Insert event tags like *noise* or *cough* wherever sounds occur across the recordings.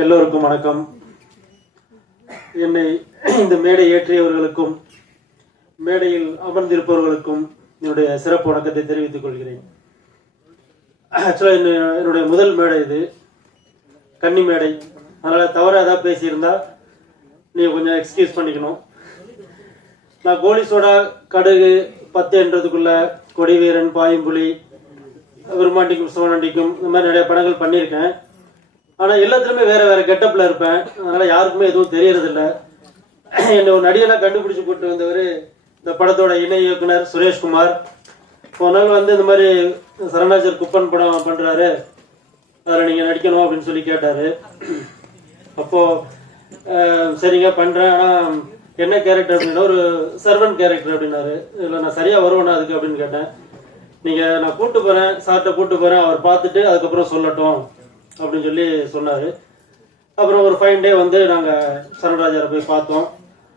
எல்லோருக்கும் வணக்கம். என்னை இந்த மேடை ஏற்றியவர்களுக்கும் மேடையில் அமர்ந்திருப்பவர்களுக்கும் என்னுடைய சிறப்பு வணக்கத்தை தெரிவித்துக் கொள்கிறேன். ஆக்சுவலாக என்னுடைய முதல் மேடை இது. கன்னி மேடை. அதனால் தவறாக ஏதாவது பேசியிருந்தா நீங்கள் கொஞ்சம் எக்ஸ்கியூஸ் பண்ணிக்கணும். நான் கோலி சோடா கடுகு பத்து என்றதுக்குள்ள கொடிவீரன் பாயும்புலி விரும்பாண்டிக்கும் சிவனண்டிக்கும் இந்த மாதிரி நிறைய படங்கள் பண்ணியிருக்கேன். ஆனால் எல்லாத்துலேயுமே வேற வேற கெட்டப்பில் இருப்பேன். அதனால யாருக்குமே எதுவும் தெரியறதில்ல. என்னை ஒரு நடிகனா கண்டுபிடிச்சு கூட்டு வந்தவர் இந்த படத்தோட இணை இயக்குனர் சுரேஷ்குமார் ஒரு நாள் வந்து இந்த மாதிரி சரணாஜர் குப்பன் படம் பண்ணுறாரு அதில் நீங்கள் நடிக்கணும் அப்படின்னு சொல்லி கேட்டார். அப்போது சரிங்க பண்ணுறேன் ஆனால் என்ன கேரக்டர் அப்படின்னா ஒரு சர்வன் கேரக்டர் அப்படின்னாரு. இல்லை நான் சரியாக வருவேனா அதுக்கு அப்படின்னு கேட்டேன். நீங்கள் நான் கூப்பிட்டு போகிறேன் சார்கிட்ட கூப்பிட்டு போகிறேன் அவர் பார்த்துட்டு அதுக்கப்புறம் சொல்லட்டும். அப்படின்னு சொல்லி சொன்னார். அப்புறம் ஒரு ஃபைன் டே வந்து நாங்கள் சரணராஜரை போய் பார்த்தோம்.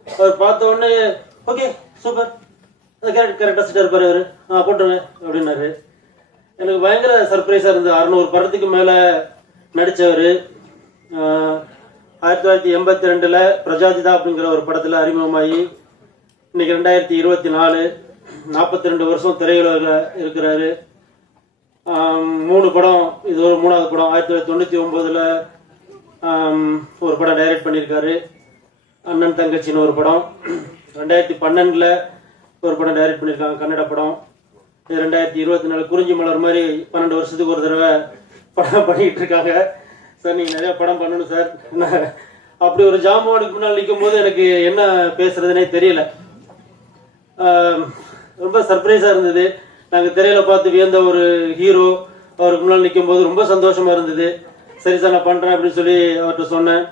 அவர் பார்த்த உடனே ஓகே சூப்பர் அந்த கரெக்டாக சிட்டர் இருப்பார் அவர். ஆ போட்டுருங்க அப்படின்னாரு. எனக்கு பயங்கர சர்ப்ரைஸாக இருந்தது. அறுநூறு படத்துக்கு மேலே நடித்தவர் ஆயிரத்தி தொள்ளாயிரத்தி எண்பத்தி ரெண்டில் பிரஜாதிதா அப்படிங்கிற ஒரு படத்தில் அறிமுகமாகி இன்னைக்கு ரெண்டாயிரத்தி இருபத்தி நாலு நாற்பத்தி ரெண்டு வருஷம் திரையுலகில் இருக்கிறாரு. மூணு படம் இது ஒரு மூணாவது படம். ஆயிரத்தி தொள்ளாயிரத்தி தொண்ணூற்றி ஒம்போதில் ஒரு படம் டைரக்ட் பண்ணியிருக்காரு அண்ணன் தங்கச்சின்னு ஒரு படம். ரெண்டாயிரத்தி பன்னெண்டில் ஒரு படம் டைரக்ட் பண்ணியிருக்காங்க கன்னட படம். இது ரெண்டாயிரத்தி இருபத்தி நாலு குறிஞ்சி மலர் மாதிரி பன்னெண்டு வருஷத்துக்கு ஒரு தடவை படம் *laughs* பண்ணிட்டு இருக்காங்க. சார் நீங்கள் நிறைய படம் பண்ணணும் சார். அப்படி ஒரு ஜாமானுக்கு முன்னால் நிற்கும் போது எனக்கு என்ன பேசுறதுனே தெரியல. ரொம்ப சர்ப்ரைஸாக இருந்தது. நாங்கள் திரையில பார்த்து வியந்த ஒரு ஹீரோ அவருக்கு முன்னால் நிற்கும் போது ரொம்ப சந்தோஷமா இருந்தது. சரி சார் நான் பண்ணுறேன் அப்படின்னு சொல்லி அவர்கிட்ட சொன்னேன்.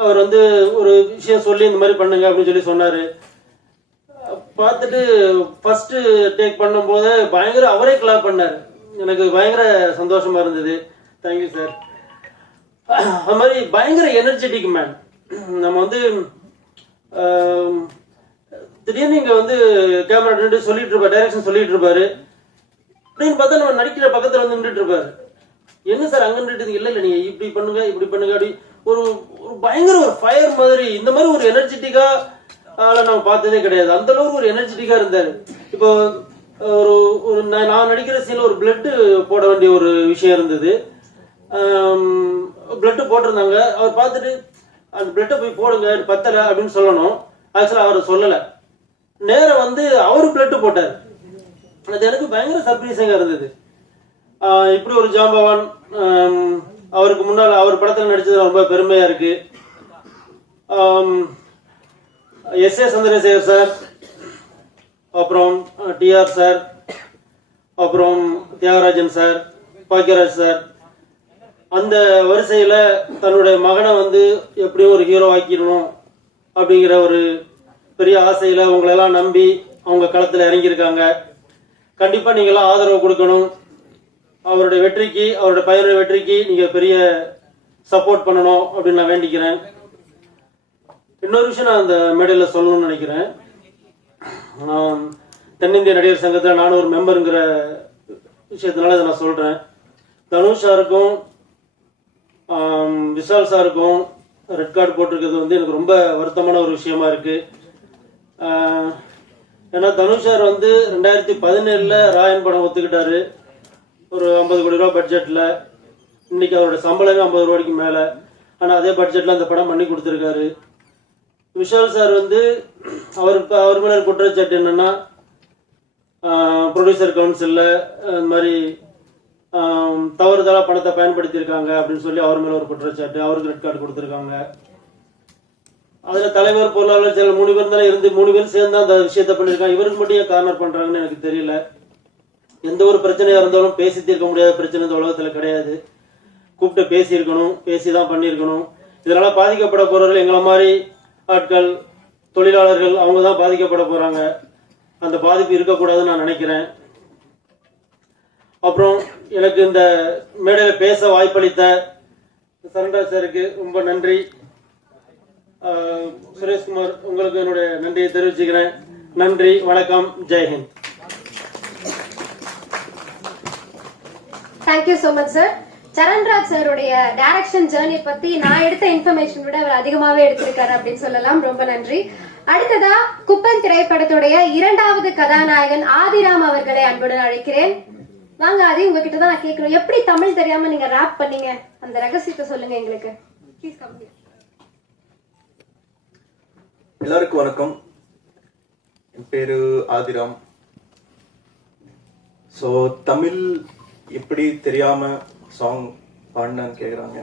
அவர் வந்து ஒரு விஷயம் சொல்லி இந்த மாதிரி பண்ணுங்க அப்படின்னு சொல்லி சொன்னார். பார்த்துட்டு ஃபர்ஸ்ட் டேக் பண்ணும்போது பயங்கர அவரே கிளாப் பண்ணார். எனக்கு பயங்கர சந்தோஷமா இருந்தது. தேங்க்யூ சார் அது மாதிரி பயங்கர எனர்ஜெட்டிக் மேன் நம்ம வந்து திடீர்னு இங்க வந்து கேமரா நின்று சொல்லிட்டு இருப்பாரு டைரக்ஷன் சொல்லிட்டு இருப்பாரு. அப்படின்னு பார்த்தா நம்ம நடிக்கிற பக்கத்துல வந்து நின்றுட்டு இருப்பாரு. என்ன சார் அங்க நின்றுட்டு இல்ல இல்ல நீங்க இப்படி பண்ணுங்க இப்படி பண்ணுங்க அப்படி. ஒரு ஒரு பயங்கர ஒரு ஃபயர் மாதிரி இந்த மாதிரி ஒரு எனர்ஜெட்டிக்கா ஆளை நம்ம பார்த்ததே கிடையாது. அந்த அளவுக்கு ஒரு எனர்ஜெட்டிக்கா இருந்தாரு. இப்போ ஒரு ஒரு நான் நான் நடிக்கிற சீன்ல ஒரு பிளட் போட வேண்டிய ஒரு விஷயம் இருந்தது. பிளட் போட்டிருந்தாங்க. அவர் பார்த்துட்டு அந்த பிளட்டை போய் போடுங்க பத்தலை அப்படின்னு சொல்லணும். ஆக்சுவலாக அவர் சொல்லலை. நேரம் வந்து அவரு பிளட்டு போட்டார். அது எனக்கு பயங்கர சர்ப்ரைசிங்கா இருந்தது. இப்படி ஒரு ஜாம்பவான் அவருக்கு முன்னால் அவர் படத்தில் நடிச்சது ரொம்ப பெருமையா இருக்கு. எஸ் ஏ சந்திரசேகர் சார் அப்புறம் டிஆர் சார் அப்புறம் தியாகராஜன் சார் பாக்கியராஜ் சார். அந்த வரிசையில் தன்னுடைய மகனை வந்து எப்படியும் ஒரு ஹீரோ ஆக்கிடணும் அப்படிங்கிற ஒரு பெரிய ஆசையில உங்களெல்லாம் நம்பி அவங்க களத்துல இறங்கியிருக்காங்க. கண்டிப்பா நீங்களாம் ஆதரவு கொடுக்கணும். அவருடைய வெற்றிக்கு அவருடைய பையனுடைய வெற்றிக்கு நீங்க பெரிய சப்போர்ட் பண்ணணும் அப்படின்னு நான் வேண்டிக்கிறேன். இன்னொரு விஷயம் நான் அந்த மேடையில சொல்லணும்னு நினைக்கிறேன். நான் தென்னிந்திய நடிகர் சங்கத்தில் நானும் ஒரு மெம்பருங்கிற விஷயத்தினால இதை நான் சொல்றேன். தனுஷ் சாருக்கும் விஷால் சாருக்கும் ரெட் கார்டு போட்டிருக்கிறது வந்து எனக்கு ரொம்ப வருத்தமான ஒரு விஷயமா இருக்குது ஏன்னா தனுஷ் சார் வந்து ரெண்டாயிரத்தி பதினேழுல ராயன் படம் ஒத்துக்கிட்டாரு. ஒரு ஐம்பது கோடி ரூபா பட்ஜெட்ல. இன்னைக்கு அவரோட சம்பளமே ஐம்பது ரூபாய்க்கு மேல. ஆனா அதே பட்ஜெட்ல அந்த படம் பண்ணி கொடுத்துருக்காரு. விஷால் சார் வந்து அவருக்கு அவர் மேல குற்றச்சாட்டு என்னன்னா ப்ரொடியூசர் கவுன்சில்ல இந்த மாதிரி தவறுதலாக தவறுதலா பணத்தை பயன்படுத்தியிருக்காங்க அப்படின்னு சொல்லி அவர் மேல ஒரு குற்றச்சாட்டு அவருக்கு ரெட் கார்டு கொடுத்துருக்காங்க. அதுல தலைவர் பொருளாளர் சில மூணு பேர் தானே இருந்து மூணு பேர் சேர்ந்து அந்த விஷயத்த பண்ணிருக்காங்க. இவருக்கு மட்டும் ஏன் கார்னர் பண்றாங்கன்னு எனக்கு தெரியல. எந்த ஒரு பிரச்சனையா இருந்தாலும் பேசி தீர்க்க முடியாத பிரச்சனை இந்த உலகத்துல கிடையாது. கூப்பிட்டு பேசியிருக்கணும் பேசி தான் பண்ணியிருக்கணும். இதனால பாதிக்கப்பட போறவர்கள் எங்களை மாதிரி ஆட்கள் தொழிலாளர்கள் அவங்க தான் பாதிக்கப்பட போறாங்க. அந்த பாதிப்பு இருக்கக்கூடாதுன்னு நான் நினைக்கிறேன். அப்புறம் எனக்கு இந்த மேடையில் பேச வாய்ப்பளித்த சரண்டா சாருக்கு ரொம்ப நன்றி. சுரேஷ்குமார் உங்களுக்கு என்னுடைய நன்றியை தெரிவிச்சுக்கிறேன். நன்றி வணக்கம் ஜெய்ஹிந்த் thank you so much sir Saranraj சாருடைய டைரக்ஷன் ஜேர்னி பத்தி நான் எடுத்த இன்ஃபர்மேஷன் விட அவர் அதிகமாவே எடுத்திருக்காரு அப்படின்னு சொல்லலாம். ரொம்ப நன்றி. அடுத்ததா குப்பன் திரைப்படத்துடைய இரண்டாவது கதாநாயகன் ஆதிராம் அவர்களை அன்புடன் அழைக்கிறேன். வாங்க ஆதி உங்ககிட்ட தான் நான் கேட்கணும். எப்படி தமிழ் தெரியாம நீங்க ரேப் பண்ணீங்க? அந்த ரகசியத்தை சொல்லுங்க எங்களுக்கு. Please come. எல்லாருக்கும் வணக்கம். என் பேரு ஆதிராம். ஸோ தமிழ் எப்படி தெரியாம சாங் பாடினான்னு கேக்குறாங்க.